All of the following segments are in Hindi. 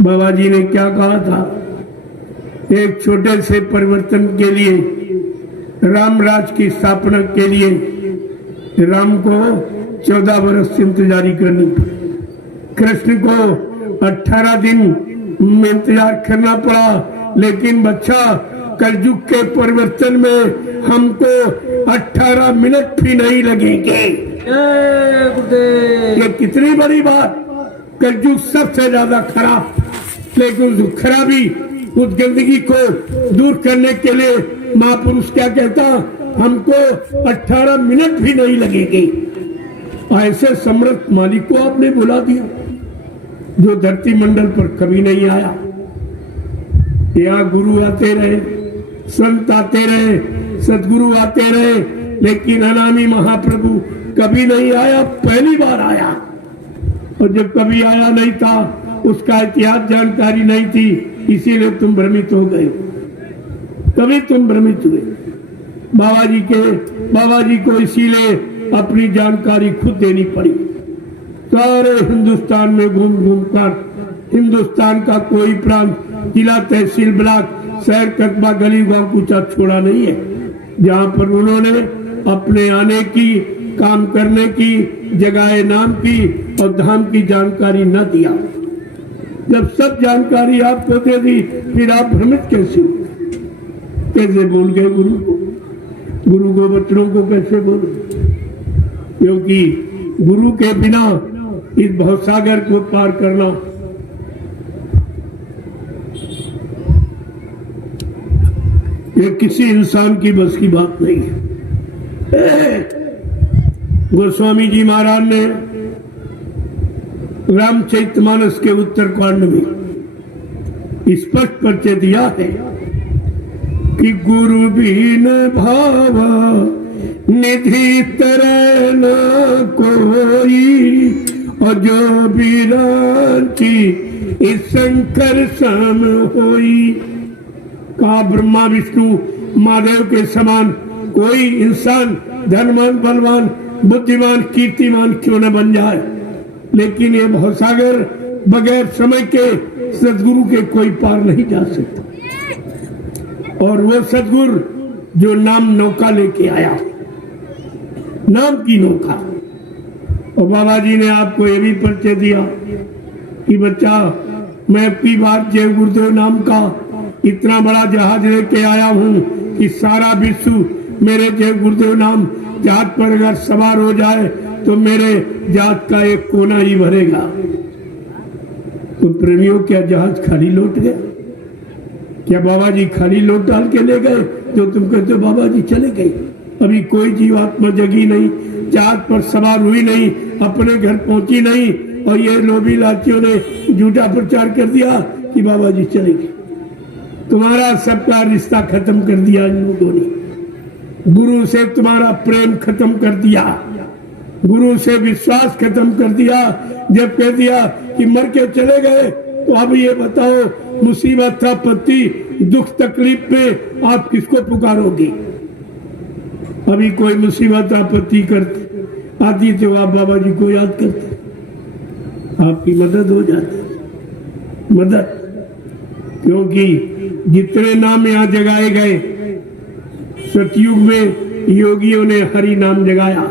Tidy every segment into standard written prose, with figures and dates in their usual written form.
बाबा जी ने क्या कहा था, एक छोटे से परिवर्तन के लिए, राम राज की स्थापना के लिए राम को 14 वर्ष इंतजारी करनी पड़ी, कृष्ण को 18 दिन में इंतजार करना पड़ा। लेकिन बच्चा, कलयुग के परिवर्तन में हमको 18 मिनट भी नहीं लगेंगे। ये कितनी बड़ी बात। कलयुग सबसे ज्यादा खराब, लेकिन उस खराबी, उस गंदगी को दूर करने के लिए महापुरुष क्या कहता, हमको 18 मिनट भी नहीं लगेंगे। ऐसे समर्थ मालिक को आपने बुला दिया जो धरती मंडल पर कभी नहीं आया। यहाँ गुरु आते रहे, संत आते रहे, सदगुरु आते रहे, लेकिन अनामी महाप्रभु कभी नहीं आया, पहली बार आया। और जब कभी आया नहीं था, उसका इतिहास जानकारी नहीं थी, इसीलिए तुम भ्रमित हो गए। तभी तुम भ्रमित हुए। बाबा जी को इसीलिए अपनी जानकारी खुद देनी पड़ी। सारे हिंदुस्तान में घूम घूम कर, हिंदुस्तान का कोई प्रांत, जिला, तहसील, ब्लॉक, शहर, कस्बा, गली गांव पूछा छोड़ा नहीं है जहां पर उन्होंने अपने आने की, काम करने की, जगह नाम की और धाम की जानकारी न दिया। जब सब जानकारी आपको दे दी, फिर आप भ्रमित कैसे हुए? कैसे बोल गए गुरु को बच्चों को कैसे बोले? क्योंकि गुरु के बिना इस भवसागर को पार करना ये किसी इंसान की बस की बात नहीं है। गोस्वामी जी महाराज ने रामचरितमानस के उत्तरकांड में स्पष्ट परिचय दिया है कि गुरु बिन भाव निधि तरह न कोई, और जो बिरांची इस शंकर सम होई। कहा ब्रह्मा विष्णु महादेव के समान कोई इंसान धनवान, बलवान, बुद्धिमान, कीर्तिमान क्यों न बन जाए, लेकिन ये भवसागर बगैर समय के सदगुरु के कोई पार नहीं जा सकता। और वो सदगुरु जो नाम नौका लेके आया, नाम की नौका। और बाबा जी ने आपको ये भी परिचय दिया कि बच्चा, मैं अपनी बार जय गुरुदेव नाम का इतना बड़ा जहाज लेके आया हूँ कि सारा विश्व मेरे जय गुरुदेव नाम जहाज पर अगर सवार हो जाए तो मेरे जहाज का एक कोना ही भरेगा। तो प्रेमियों, क्या जहाज खाली लौट गया? क्या बाबा जी खाली लौट डाल के ले गए जो तुम कहते हो बाबा जी चले गए? अभी कोई जीवात्मा जगी नहीं, जहाज पर सवार हुई नहीं, अपने घर पहुंची नहीं, और ये लोभी लाचियों ने झूठा प्रचार कर दिया कि बाबा जी चले गए। तुम्हारा सबका रिश्ता खत्म कर दिया इन लोगों ने। गुरु से तुम्हारा प्रेम खत्म कर दिया, गुरु से विश्वास खत्म कर दिया। जब कह दिया कि मर के चले गए, तो अब ये बताओ, मुसीबत, आपत्ति, दुख, तकलीफ में आप किसको पुकारोगे? अभी कोई मुसीबत, आपत्ति करती आती तो आप बाबा जी को याद करते, आपकी मदद हो जाती। मदद, क्योंकि जितने नाम यहाँ जगाए गए, सतयुग में योगियों ने हरि नाम जगाया,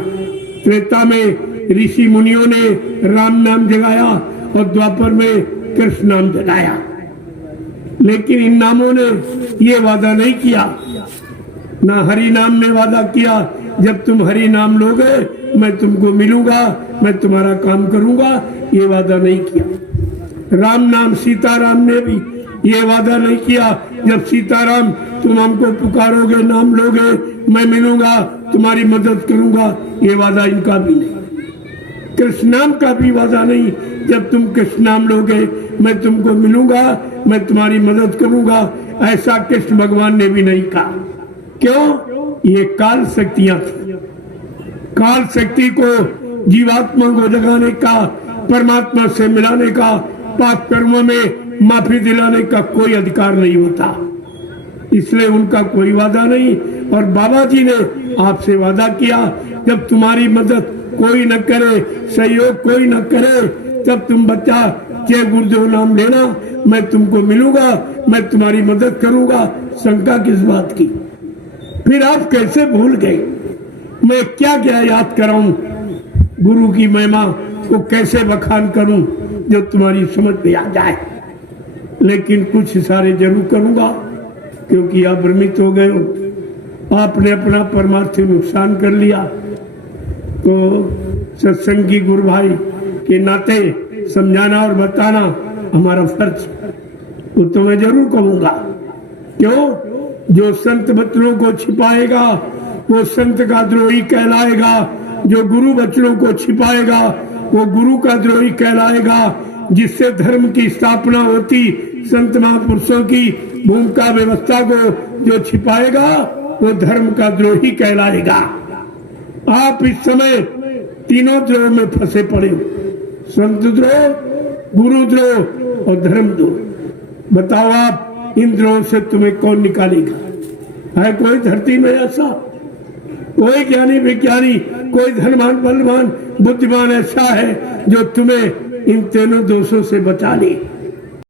त्रेता में ऋषि मुनियों ने राम नाम जगाया, और द्वापर में कृष्ण नाम जगाया। लेकिन इन नामों ने ये वादा नहीं किया, ना हरि नाम ने वादा किया, जब तुम हरि नाम लोगे मैं तुमको मिलूंगा, मैं तुम्हारा काम करूंगा, ये वादा नहीं किया। राम नाम, सीताराम ने भी ये वादा नहीं किया, जब सीताराम तुम हमको पुकारोगे, नाम लोगे, मैं मिलूंगा, तुम्हारी मदद करूंगा, ये वादा इनका भी नहीं। कृष्ण नाम का भी वादा नहीं, जब तुम कृष्ण नाम लोगे मैं तुमको मिलूंगा, मैं तुम्हारी मदद करूंगा, ऐसा कृष्ण भगवान ने भी नहीं कहा। क्यों? ये काल शक्तियां थी। काल शक्ति को जीवात्मा को जगाने का, परमात्मा से मिलाने का, पाप कर्मों में माफी दिलाने का कोई अधिकार नहीं होता, इसलिए उनका कोई वादा नहीं। और बाबा जी ने आपसे वादा किया, जब तुम्हारी मदद कोई न करे, सहयोग कोई न करे, तब तुम बच्चा जय गुरुदेव नाम लेना, मैं तुमको मिलूंगा, मैं तुम्हारी मदद करूंगा, शंका किस बात की? फिर आप कैसे भूल गए? मैं क्या क्या याद कराऊं, गुरु की महिमा को कैसे बखान करूं जो तुम्हारी समझ में आ जाए? लेकिन कुछ इशारे जरूर करूंगा, क्योंकि आप भ्रमित हो गए हो, आपने अपना परमार्थी नुकसान कर लिया। तो सत्संगी गुरु भाई के नाते समझाना और बताना हमारा फर्ज, वो तो मैं जरूर कहूंगा। क्यों? जो संत वचनों को छिपाएगा वो संत का द्रोही कहलाएगा, जो गुरु वचनों को छिपाएगा वो गुरु का द्रोही कहलाएगा। जिससे धर्म की स्थापना होती, संत महापुरुषों की भूमिका व्यवस्था को जो छिपाएगा वो धर्म का द्रोही कहलाएगा। आप इस समय तीनों द्रोह में फंसे पड़े हो, संत द्रोह, गुरु द्रोह और धर्म द्रोह। बताओ आप, इन द्रोह से तुम्हें कौन निकालेगा? है कोई धरती में ऐसा? कोई ज्ञानी विज्ञानी, कोई धनवान बलवान बुद्धिमान ऐसा है जो तुम्हें इन तीनों दोषों से बचा ले?